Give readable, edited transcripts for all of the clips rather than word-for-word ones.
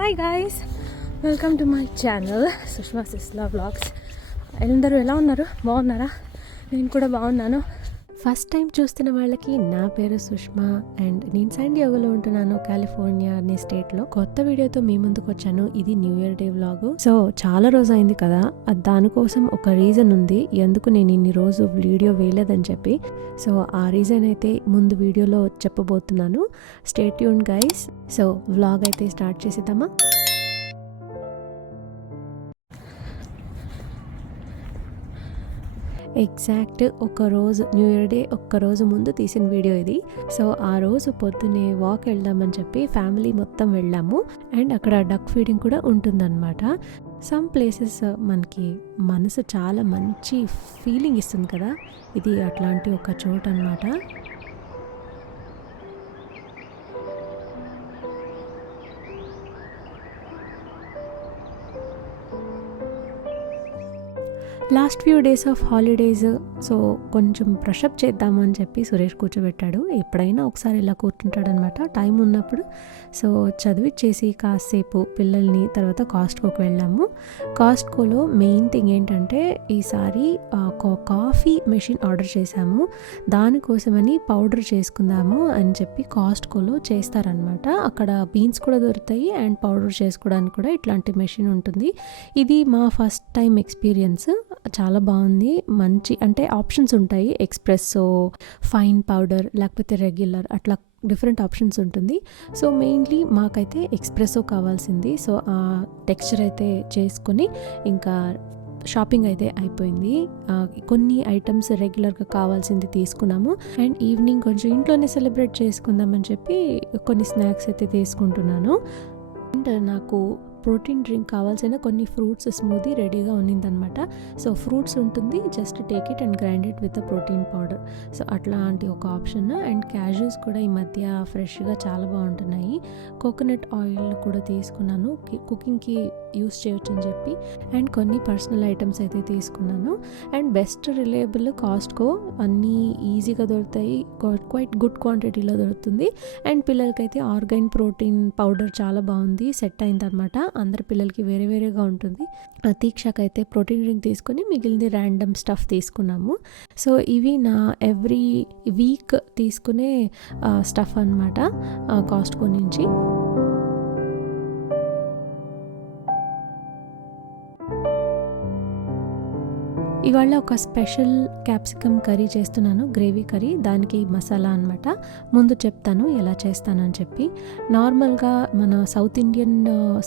Hi guys, welcome to my channel Sushma Sisla vlogs. అందరూ ఎలా ఉన్నారు? బాగున్నారా? నేను కూడా బాగున్నాను. ఫస్ట్ టైం చూస్తున్న వాళ్ళకి నా పేరు సుష్మా అండ్ నేను శాన్ డియాగోలో ఉంటున్నాను, కాలిఫోర్నియా అనే స్టేట్లో. కొత్త వీడియోతో మీ ముందుకు వచ్చాను. ఇది new year day vlog. So చాలా రోజు అయింది కదా, దానికోసం ఒక రీజన్ ఉంది ఎందుకు నేను ఇన్ని రోజు వీడియో వేయలేదని చెప్పి. సో ఆ రీజన్ అయితే ముందు వీడియోలో చెప్పబోతున్నాను. Stay tune guys. So vlog అయితే స్టార్ట్ చేసేద్దామా? ఎగ్జాక్ట్ ఒక్కరోజు న్యూ ఇయర్ డే ఒక్కరోజు ముందు తీసిన వీడియో ఇది. సో ఆ రోజు పొద్దున్నే వాక్ వెళ్దామని చెప్పి ఫ్యామిలీ మొత్తం వెళ్ళాము. అండ్ అక్కడ డక్ ఫీడింగ్ కూడా ఉంటుందన్నమాట. సమ్ ప్లేసెస్ మనకి మనసు చాలా మంచి ఫీలింగ్ ఇస్తుంది కదా, ఇది అట్లాంటి ఒక చోటు అన్నమాట. Last few days of holidays, so కొంచెం బ్రషప్ చేద్దాము అని చెప్పి సురేష్ కూర్చోబెట్టాడు. ఎప్పుడైనా ఒకసారి ఇలా కూర్చుంటాడనమాట టైం ఉన్నప్పుడు. సో చదివిచ్చేసి కాసేపు పిల్లల్ని తర్వాత కాస్ట్కోకి వెళ్ళాము. కాస్ట్కోలో మెయిన్ థింగ్ ఏంటంటే ఈసారి కాఫీ మెషిన్ ఆర్డర్ చేశాము. దానికోసమని పౌడర్ చేసుకుందాము అని చెప్పి కాస్ట్కోలో చేస్తారనమాట. అక్కడ బీన్స్ కూడా దొరుకుతాయి అండ్ పౌడర్ చేసుకోవడానికి కూడా ఇట్లాంటి మెషిన్ ఉంటుంది. ఇది మా ఫస్ట్ టైం ఎక్స్పీరియన్స్. చాలా బాగుంది. మంచి అంటే ఆప్షన్స్ ఉంటాయి, ఎక్స్ప్రెస్సో, ఫైన్ పౌడర్ లేకపోతే రెగ్యులర్, అట్లా డిఫరెంట్ ఆప్షన్స్ ఉంటుంది. సో మెయిన్లీ మాకైతే ఎక్స్ప్రెస్సో కావాల్సింది. సో ఆ టెక్స్చర్ అయితే చేసుకొని ఇంకా షాపింగ్ అయితే అయిపోయింది. కొన్ని ఐటమ్స్ రెగ్యులర్గా కావాల్సింది తీసుకున్నాము. అండ్ ఈవినింగ్ కొంచెం ఇంట్లోనే సెలబ్రేట్ చేసుకుందామని చెప్పి కొన్ని స్నాక్స్ అయితే తీసుకుంటున్నాను. అండ్ నాకు ప్రోటీన్ డ్రింక్ కావాల్సిన కొన్ని ఫ్రూట్స్ స్మూదీ రెడీగా ఉన్నిందనమాట. సో ఫ్రూట్స్ ఉంటుంది, just take it and grind it with protein powder. So అట్లాంటి ఒక ఆప్షన్. అండ్ క్యాష్యూస్ కూడా ఈ మధ్య ఫ్రెష్గా చాలా బాగుంటున్నాయి. కోకోనట్ ఆయిల్ కూడా తీసుకున్నాను, కుకింగ్కి యూస్ చేయొచ్చు అని చెప్పి. అండ్ కొన్ని పర్సనల్ ఐటమ్స్ అయితే తీసుకున్నాను. అండ్ బెస్ట్ రిలయబుల్ కాస్ట్కో, అన్నీ ఈజీగా దొరుకుతాయి, క్వైట్ గుడ్ క్వాంటిటీలో దొరుకుతుంది. అండ్ పిల్లలకైతే ఆర్గాన్ ప్రోటీన్ పౌడర్ చాలా బాగుంది, సెట్ అయిందనమాట. అందరి పిల్లలకి వేరే వేరేగా ఉంటుంది. తీక్షకు అయితే ప్రోటీన్ డ్రింక్ తీసుకొని మిగిలింది ర్యాండమ్ స్టఫ్ తీసుకున్నాము. సో ఇవి నా ఎవ్రీ వీక్ తీసుకునే స్టఫ్ అనమాట కాస్ట్కో నుంచి. ఇవాళ ఒక స్పెషల్ క్యాప్సికమ్ కర్రీ చేస్తున్నాను, గ్రేవీ కర్రీ. దానికి మసాలా అనమాట. ముందు చెప్తాను ఎలా చేస్తాను అని చెప్పి. నార్మల్గా మన సౌత్ ఇండియన్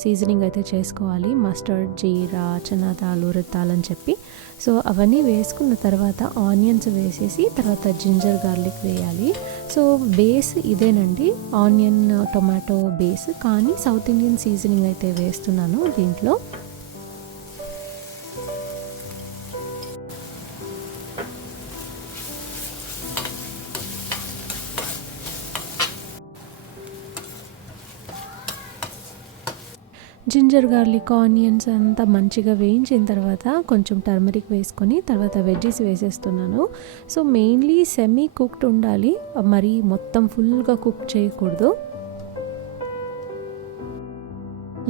సీజనింగ్ అయితే చేసుకోవాలి, మస్టర్డ్, జీరా, చనాదాలు, రిత్తాలు అని చెప్పి. సో అవన్నీ వేసుకున్న తర్వాత ఆనియన్స్ వేసేసి తర్వాత జింజర్ గార్లిక్ వేయాలి. సో బేస్ ఇదేనండి, ఆనియన్ టొమాటో బేస్, కానీ సౌత్ ఇండియన్ సీజనింగ్ అయితే వేస్తున్నాను దీంట్లో. జింజర్ గార్లిక్ ఆనియన్స్ అంతా మంచిగా వేయించిన తర్వాత కొంచెం టర్మరిక్ వేసుకొని తర్వాత వెజ్జీస్ వేసేస్తున్నాను. సో మెయిన్లీ సెమీ కుక్డ్ ఉండాలి, మరి మొత్తం ఫుల్గా కుక్ చేయకూడదు.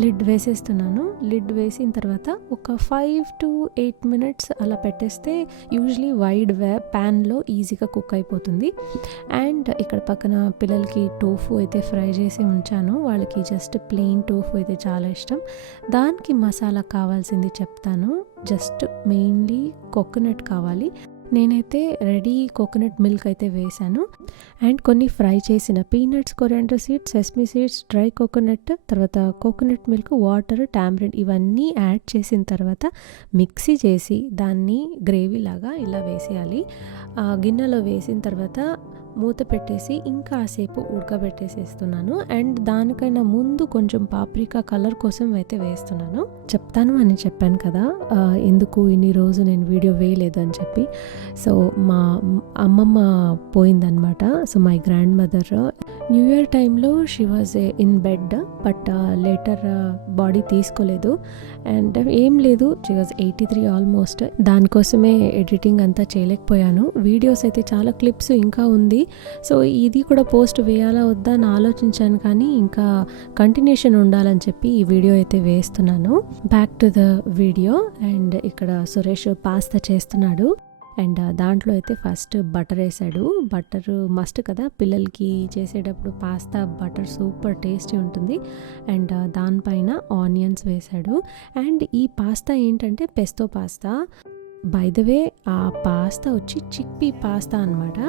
లిడ్ వేసేస్తున్నాను. లిడ్ వేసిన తర్వాత ఒక 5 to 8 minutes అలా పెట్టేస్తే యూజువలీ వైడ్ ప్యాన్లో ఈజీగా కుక్ అయిపోతుంది. అండ్ ఇక్కడ పక్కన పిల్లలకి టోఫు అయితే ఫ్రై చేసి ఉంచాను. వాళ్ళకి జస్ట్ ప్లెయిన్ టోఫు అయితే చాలా ఇష్టం. దానికి మసాలా కావాల్సింది చెప్తాను. జస్ట్ మెయిన్లీ కోకోనట్ కావాలి. నేనైతే రెడీ కోకోనట్ మిల్క్ అయితే వేసాను. అండ్ కొన్ని ఫ్రై చేసిన peanuts, coriander seeds, sesame seeds, dry coconut, తర్వాత కోకోనట్ మిల్క్, వాటర్, టామరిన్ ఇవన్నీ యాడ్ చేసిన తర్వాత మిక్సీ చేసి దాన్ని గ్రేవీ లాగా ఇలా వేసేయాలి. గిన్నెలో వేసిన తర్వాత మూత పెట్టేసి ఇంకాసేపు ఉడకబెట్టేసేస్తున్నాను. అండ్ దానికైనా ముందు కొంచెం పాప్రికా కలర్ కోసం అయితే వేస్తున్నాను. చెప్తాను అని చెప్పాను కదా ఎందుకు ఇన్ని రోజు నేను వీడియో వేయలేదు అని చెప్పి. సో మా అమ్మమ్మ పోయిందనమాట. So my grandmother new year టైంలో she was in bed, but later body తీసుకోలేదు. అండ్ ఏం లేదు, షీ వాజ్ 83 ఆల్మోస్ట్. దానికోసమే ఎడిటింగ్ అంతా చేయలేకపోయాను. వీడియోస్ అయితే చాలా క్లిప్స్ ఇంకా ఉంది, సో ఇది కూడా పోస్ట్ వేయాలా వద్దా అని ఆలోచించాను, కానీ ఇంకా కంటిన్యూషన్ ఉండాలని చెప్పి ఈ వీడియో అయితే వేస్తున్నాను. Back to the video. And ఇక్కడ సురేష్ పాస్తా చేస్తున్నాడు. అండ్ దాంట్లో అయితే ఫస్ట్ బటర్ వేసాడు. బటర్ మస్ట్ కదా పిల్లలకి చేసేటప్పుడు, పాస్తా బటర్ సూపర్ టేస్టీ ఉంటుంది. అండ్ దానిపైన ఆనియన్స్ వేసాడు. అండ్ ఈ పాస్తా ఏంటంటే పెస్తో పాస్తా. బై ద వే ఆ పాస్తా వచ్చి చిక్పీ పాస్తా అనమాట.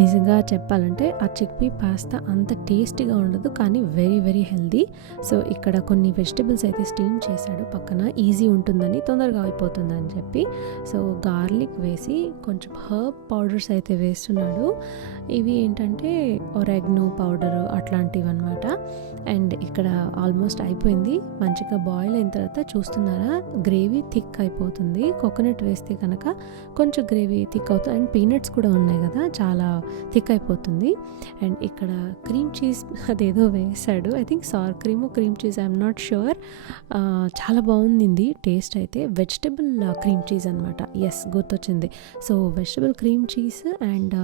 నిజంగా చెప్పాలంటే ఆ చిక్పీ పాస్తా అంత టేస్టీగా ఉండదు, కానీ వెరీ వెరీ హెల్దీ. సో ఇక్కడ కొన్ని వెజిటబుల్స్ అయితే స్టీమ్ చేశాడు పక్కన, ఈజీ ఉంటుందని, తొందరగా అయిపోతుందని చెప్పి. సో గార్లిక్ వేసి కొంచెం హర్బ్ పౌడర్స్ అయితే వేస్తున్నాడు. ఇవి ఏంటంటే ఒరెగ్నో పౌడరు అట్లాంటివి అనమాట. అండ్ ఇక్కడ ఆల్మోస్ట్ అయిపోయింది. మంచిగా బాయిల్ అయిన తర్వాత చూస్తున్నారా గ్రేవీ థిక్ అయిపోతుంది. కోకోనట్ వేస్తే కనుక కొంచెం గ్రేవీ థిక్ అవుతుంది. అండ్ పీనట్స్ కూడా ఉన్నాయి కదా, చాలా థిక్ అయిపోతుంది. అండ్ ఇక్కడ క్రీమ్ చీజ్ అదేదో వేసాడు, I think sir cream cheese, I'm not sure. చాలా బాగుంది టేస్ట్ అయితే. వెజిటబుల్ క్రీమ్ చీజ్ అనమాట. ఎస్, గుర్తొచ్చింది. So vegetable cream cheese and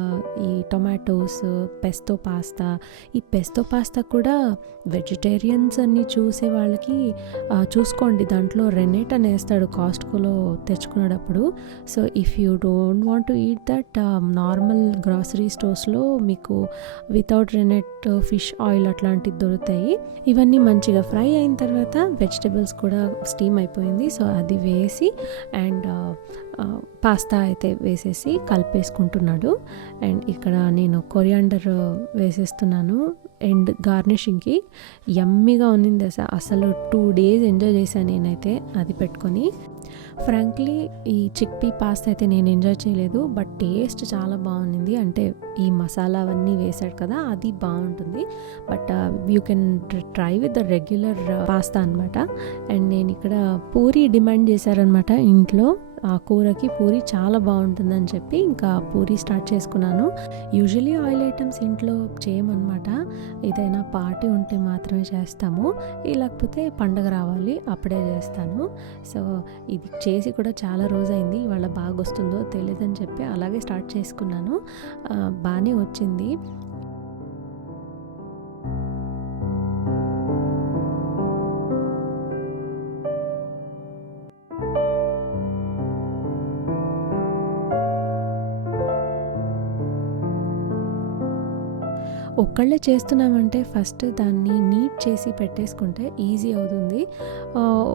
ఈ టొమాటోస్, పెస్తో పాస్తా. ఈ పెస్తో పాస్తా కూడా వెజిటేరియన్స్ అన్ని చూసే వాళ్ళకి చూసుకోండి, దాంట్లో రెనెట్ అని వేస్తాడు కాస్ట్కోలో తెచ్చుకునేటప్పుడు. So if you don't want to eat that, normal grocery స్టోర్స్లో మీకు వితౌట్ రెనెట్ ఫిష్ ఆయిల్ అట్లాంటివి దొరుకుతాయి. ఇవన్నీ మంచిగా ఫ్రై అయిన తర్వాత వెజిటబుల్స్ కూడా స్టీమ్ అయిపోయింది. సో అది వేసి అండ్ పాస్తా అయితే వేసేసి కలిపేసుకుంటున్నాడు. అండ్ ఇక్కడ నేను కొరియాండర్ వేసేస్తున్నాను అండ్ గార్నిషింగ్కి. యమ్మీగా ఉన్నింది అసలు 2 days ఎంజాయ్ చేశాను నేనైతే అది పెట్టుకొని. ఫ్రాంక్లీ ఈ చిక్పీ పాస్తా అయితే నేను ఎంజాయ్ చేయలేదు, బట్ టేస్ట్ చాలా బాగుంది. అంటే ఈ మసాలా అవన్నీ వేసాడు కదా, అది బాగుంటుంది. But you can try with the regular pasta అనమాట. అండ్ నేను ఇక్కడ పూరి డిమాండ్ చేశారనమాట ఇంట్లో. ఆ కూరకి పూరి చాలా బాగుంటుందని చెప్పి ఇంకా పూరి స్టార్ట్ చేసుకున్నాను. యూజువలీ ఆయిల్ ఐటమ్స్ ఇంట్లో చేయమన్నమాట, ఏదైనా పార్టీ ఉంటే మాత్రమే చేస్తాము, లేకపోతే పండగ రావాలి అప్పుడే చేస్తాను. సో ఇది చేసి కూడా చాలా రోజైంది, ఇవాళ బాగా వస్తుందో తెలియదని చెప్పి అలాగే స్టార్ట్ చేసుకున్నాను. బాగానే వచ్చింది. ఒక్కళ్ళే చేస్తున్నామంటే ఫస్ట్ దాన్ని నీట్ చేసి పెట్టేసుకుంటే ఈజీ అవుతుంది.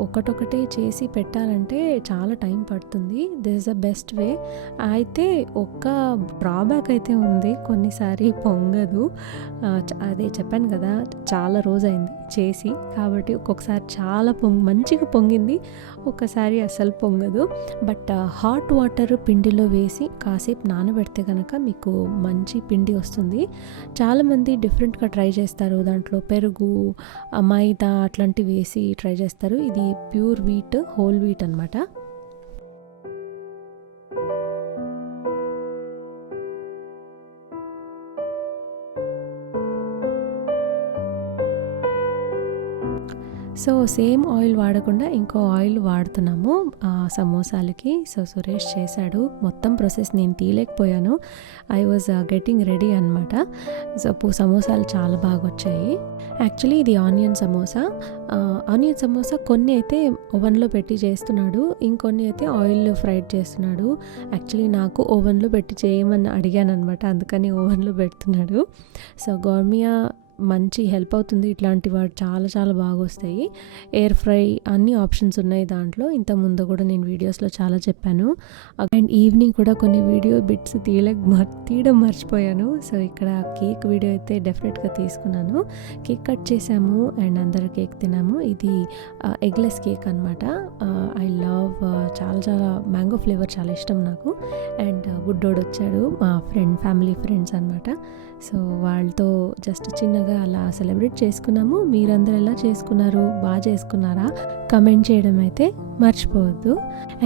ఒకటొకటే చేసి పెట్టాలంటే చాలా టైం పడుతుంది. This is the best way. అయితే ఒక్క డ్రాబ్యాక్ అయితే ఉంది, కొన్నిసారి పొంగదు. అదే చెప్పాను కదా, చాలా రోజైంది చేసి, కాబట్టి ఒక్కొక్కసారి చాలా మంచిగా పొంగింది, ఒక్కసారి అస్సలు పొంగదు. బట్ హాట్ వాటర్ పిండిలో వేసి కాసేపు నానబెడితే కనుక మీకు మంచి పిండి వస్తుంది. చాలామంది డిఫరెంట్గా ట్రై చేస్తారు, దాంట్లో పెరుగు, మైదా అట్లాంటివి వేసి ట్రై చేస్తారు. ఇది ప్యూర్ వీట్, హోల్ వీట్ అనమాట. సో సేమ్ ఆయిల్ వాడకుండా ఇంకో ఆయిల్ వాడుతున్నాము సమోసాలకి. సో సురేష్ చేశాడు మొత్తం ప్రాసెస్, నేను తీయలేకపోయాను. ఐ వాజ్ గెట్టింగ్ రెడీ అనమాట. సో సమోసాలు చాలా బాగా వచ్చాయి. యాక్చువల్లీ ఇది ఆనియన్ సమోసా. ఆనియన్ సమోసా కొన్ని అయితే ఓవెన్లో పెట్టి చేస్తున్నాడు, ఇంకొన్ని అయితే ఆయిల్ ఫ్రైడ్ చేస్తున్నాడు. యాక్చువల్లీ నాకు ఓవెన్లో పెట్టి చేయమని అడిగాను అనమాట, అందుకని ఓవెన్లో పెడుతున్నాడు. సో గోర్మియా మంచి హెల్ప్ అవుతుంది, ఇట్లాంటి వాడు చాలా చాలా బాగా వస్తాయి. ఎయిర్ ఫ్రై అన్ని ఆప్షన్స్ ఉన్నాయి దాంట్లో, ఇంత ముందు కూడా నేను వీడియోస్లో చాలా చెప్పాను. అండ్ ఈవినింగ్ కూడా కొన్ని వీడియో బిట్స్ తీయడం మర్చిపోయాను. సో ఇక్కడ కేక్ వీడియో అయితే డెఫినెట్గా తీసుకున్నాను. కేక్ కట్ చేసాము అండ్ అందరు కేక్ తిన్నాము. ఇది ఎగ్లెస్ కేక్ అనమాట. ఐ లవ్ చాలా చాలా మ్యాంగో ఫ్లేవర్ చాలా ఇష్టం నాకు. అండ్ బుడ్డోడు వచ్చాడు, మా ఫ్యామిలీ ఫ్రెండ్స్ అనమాట. సో వాళ్ళతో జస్ట్ చిన్నగా అలా సెలబ్రేట్ చేసుకున్నాము. మీరందరూ ఎలా చేసుకున్నారు, బాగా చేసుకున్నారా? కమెంట్ చేయడం అయితే మర్చిపోవద్దు.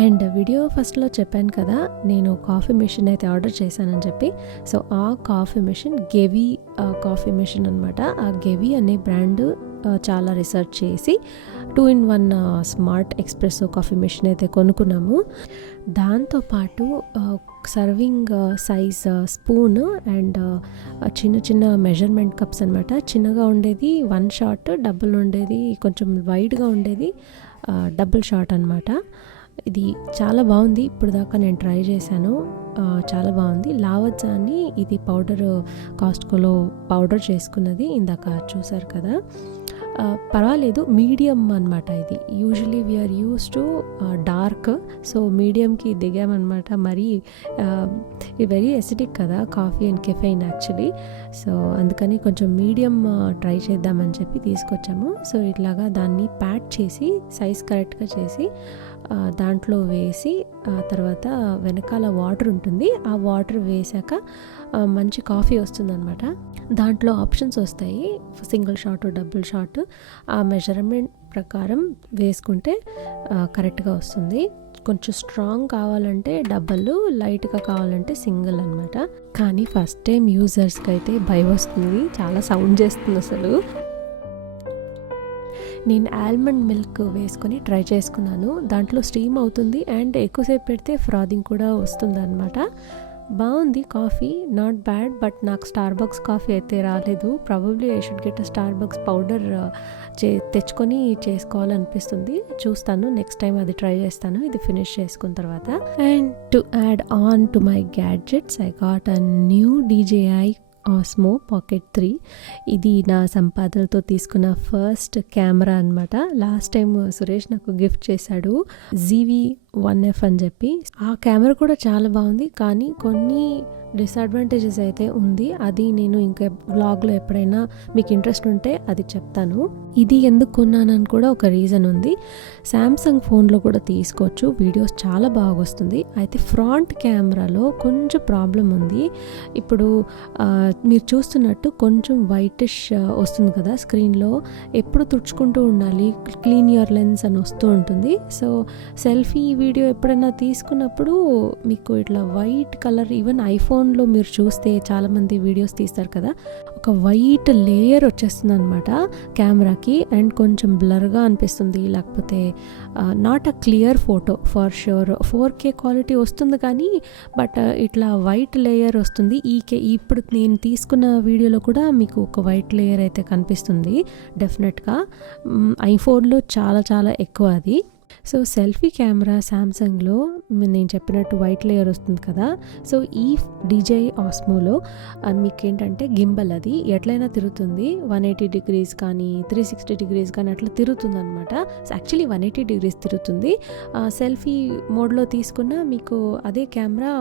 అండ్ వీడియో ఫస్ట్లో చెప్పాను కదా, నేను కాఫీ మెషిన్ అయితే ఆర్డర్ చేశానని చెప్పి. సో ఆ కాఫీ మెషిన్ గెవీ కాఫీ మెషిన్ అనమాట. ఆ గెవీ అనే బ్రాండ్ చాలా రిసర్చ్ చేసి 2-in-1 smart espresso coffee machine అయితే కొనుక్కున్నాము. దాంతోపాటు సర్వింగ్ సైజ్ స్పూన్ అండ్ చిన్న చిన్న మెజర్మెంట్ కప్స్ అనమాట. చిన్నగా ఉండేది 1 షాట్, డబుల్ ఉండేది కొంచెం వైడ్గా ఉండేది డబుల్ షాట్ అనమాట. ఇది చాలా బాగుంది. ఇప్పుడు దాకా నేను ట్రై చేశాను, చాలా బాగుంది. లావజ్జా అని ఇది పౌడర్, కాస్ట్కోలో పౌడర్ చేసుకున్నది ఇందాక చూసారు కదా. పర్వాలేదు, మీడియం అనమాట ఇది. Usually we are used to dark, so మీడియంకి దిగామన్నమాట. మరీ వెరీ ఎసిడిక్ కదా coffee and caffeine actually. So అందుకని కొంచెం మీడియం ట్రై చేద్దామని చెప్పి తీసుకొచ్చాము. సో ఇట్లాగా దాన్ని ప్యాక్ చేసి సైజ్ కరెక్ట్గా చేసి దాంట్లో వేసి తర్వాత వెనకాల వాటర్ ఉంటుంది. ఆ వాటర్ వేసాక మంచి కాఫీ వస్తుందన్నమాట. దాంట్లో ఆప్షన్స్ వస్తాయి, సింగిల్ షాట్, డబుల్ షాట్. ఆ మెజర్మెంట్ ప్రకారం వేసుకుంటే కరెక్ట్గా వస్తుంది. కొంచెం స్ట్రాంగ్ కావాలంటే డబల్, లైట్గా కావాలంటే సింగిల్ అనమాట. కానీ ఫస్ట్ టైం యూజర్స్కి అయితే భయం వస్తుంది, చాలా సౌండ్ చేస్తుంది అసలు. నేను ఆల్మండ్ మిల్క్ వేసుకొని ట్రై చేసుకున్నాను. దాంట్లో స్టీమ్ అవుతుంది అండ్ ఎక్కువసేపు పెడితే ఫ్రాదింగ్ కూడా వస్తుంది అనమాట. బాగుంది కాఫీ, నాట్ బ్యాడ్. బట్ నాకు స్టార్బక్స్ కాఫీ అయితే రాలేదు. Probably I should get a Starbucks powder తెచ్చుకొని చేసుకోవాలనిపిస్తుంది. చూస్తాను, నెక్స్ట్ టైం అది ట్రై చేస్తాను ఇది ఫినిష్ చేసుకున్న తర్వాత. And to add on to my gadgets, I got a new DJI Osmo Pocket 3. ఇది నా సంపాదనతో తీసుకున్న ఫస్ట్ కెమెరా అనమాట. లాస్ట్ టైం సురేష్ నాకు గిఫ్ట్ చేశాడు, ZV-1F అని చెప్పి. ఆ కెమెరా కూడా చాలా బాగుంది, కానీ కొన్ని డిసడ్వాంటేజెస్ అయితే ఉంది. అది నేను ఇంకా వ్లాగ్లో ఎప్పుడైనా మీకు ఇంట్రెస్ట్ ఉంటే అది చెప్తాను. ఇది ఎందుకు కొన్నానని కూడా ఒక రీజన్ ఉంది. శాంసంగ్ ఫోన్లో కూడా తీసుకోవచ్చు, వీడియోస్ చాలా బాగా వస్తుంది. అయితే ఫ్రంట్ కెమెరాలో కొంచెం ప్రాబ్లం ఉంది. ఇప్పుడు మీరు చూస్తున్నట్టు కొంచెం వైటిష్ వస్తుంది కదా స్క్రీన్లో. ఎప్పుడు తుడుచుకుంటూ ఉండాలి, క్లీన్ యువర్ లెన్స్ అని వస్తూ ఉంటుంది. సో సెల్ఫీ వీడియో ఎప్పుడైనా తీసుకున్నప్పుడు మీకు ఇట్లా వైట్ కలర్, ఈవెన్ ఐఫోన్లో మీరు చూస్తే చాలామంది వీడియోస్ తీస్తారు కదా, ఒక వైట్ లేయర్ వచ్చేస్తుంది అనమాట కెమెరాకి. అండ్ కొంచెం బ్లర్గా అనిపిస్తుంది, లేకపోతే not a clear photo for sure. 4K quality వస్తుంది కానీ బట్ ఇట్లా వైట్ లేయర్ వస్తుంది. ఇప్పుడు నేను తీసుకున్న వీడియోలో కూడా మీకు ఒక వైట్ లేయర్ అయితే కనిపిస్తుంది డెఫినెట్గా. ఐఫోన్లో చాలా చాలా ఎక్కువ అది. సో సెల్ఫీ కెమెరా శాంసంగ్లో నేను చెప్పినట్టు వైట్ లేయర్ వస్తుంది కదా. సో ఈ DJI Osmoలో మీకు ఏంటంటే గింబల్, అది ఎట్లయినా తిరుగుతుంది. 180 degrees కానీ 360 degrees కానీ అట్లా తిరుగుతుంది అనమాట. యాక్చువల్లీ 180 degrees తిరుగుతుంది. సెల్ఫీ మోడ్లో తీసుకున్న మీకు అదే కెమెరా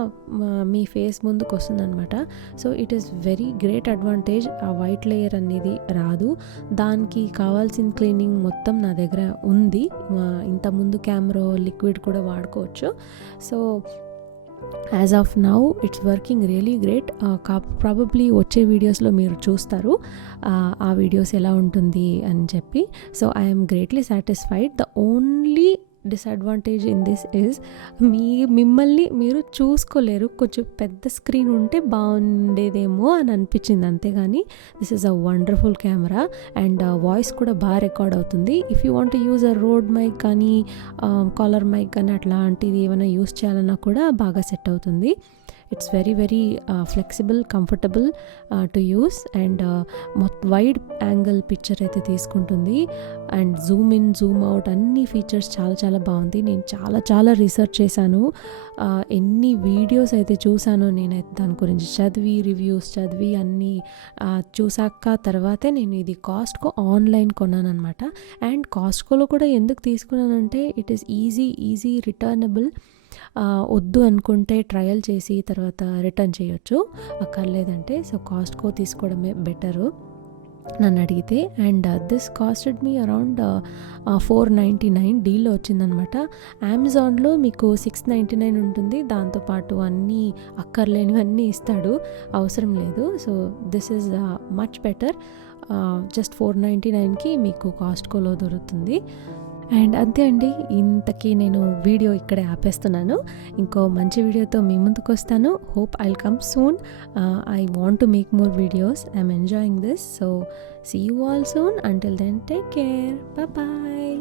మీ ఫేస్ ముందుకు వస్తుంది అనమాట. So it is very great advantage. ఆ వైట్ లేయర్ అనేది రాదు. దానికి కావాల్సిన క్లీనింగ్ మొత్తం నా దగ్గర ఉంది. ఇంతకుముందు కెమెరా లిక్విడ్ కూడా వాడుకోవచ్చు. So as of now it's working really great. Probably వచ్చే వీడియోస్లో మీరు చూస్తారు ఆ వీడియోస్ ఎలా ఉంటుంది అని చెప్పి. So I'm greatly satisfied. The only disadvantage in this is మిమ్మల్ని మీరు చూసుకోలేరు. కొంచెం పెద్ద స్క్రీన్ ఉంటే బాగుండేదేమో అని అనిపించింది, అంతేగాని this is a wonderful camera. And voice కూడా బాగా రికార్డ్ అవుతుంది. If you want use a Rode mic కానీ కాలర్ మైక్ కానీ అట్లాంటిది ఏమైనా యూస్ చేయాలన్నా కూడా బాగా సెట్ అవుతుంది. It's very very flexible, comfortable to use. And wide angle picture అయితే తీసుకుంటుంది. And zoom in, zoom out అన్ని ఫీచర్స్ చాలా చాలా బాగుంది. నేను చాలా చాలా రీసెర్చ్ చేశాను, ఎన్ని వీడియోస్ అయితే చూశానో నేనైతే దాని గురించి రివ్యూస్ చదివి అన్నీ చూసాక తర్వాతే నేను ఇది కాస్ట్కో ఆన్లైన్ కొన్నానమాట. అండ్ కాస్ట్కోలో కూడా ఎందుకు తీసుకున్నానంటే ఇట్ ఈస్ ఈజీ రిటర్నబుల్. వద్దు అనుకుంటే ట్రయల్ చేసి తర్వాత రిటర్న్ చేయొచ్చు, అక్కర్లేదంటే. సో కాస్ట్కో తీసుకోవడమే బెటరు నన్ను అడిగితే. And this costed me around 499 డీల్లో వచ్చిందనమాట. అమెజాన్లో మీకు 699 ఉంటుంది. దాంతోపాటు అన్నీ అక్కర్లేనివన్నీ ఇస్తాడు, అవసరం లేదు. So this is much better. Just 499కి మీకు కాస్ట్కోలో దొరుకుతుంది. అండ్ అంతే అండి, ఇంతకీ నేను వీడియో ఇక్కడే ఆపేస్తున్నాను. ఇంకో మంచి వీడియోతో మీ ముందుకు వస్తాను. Hope I'll come soon. I want to make more videos. I'm enjoying this. So see you all soon. Until then take care. Bye.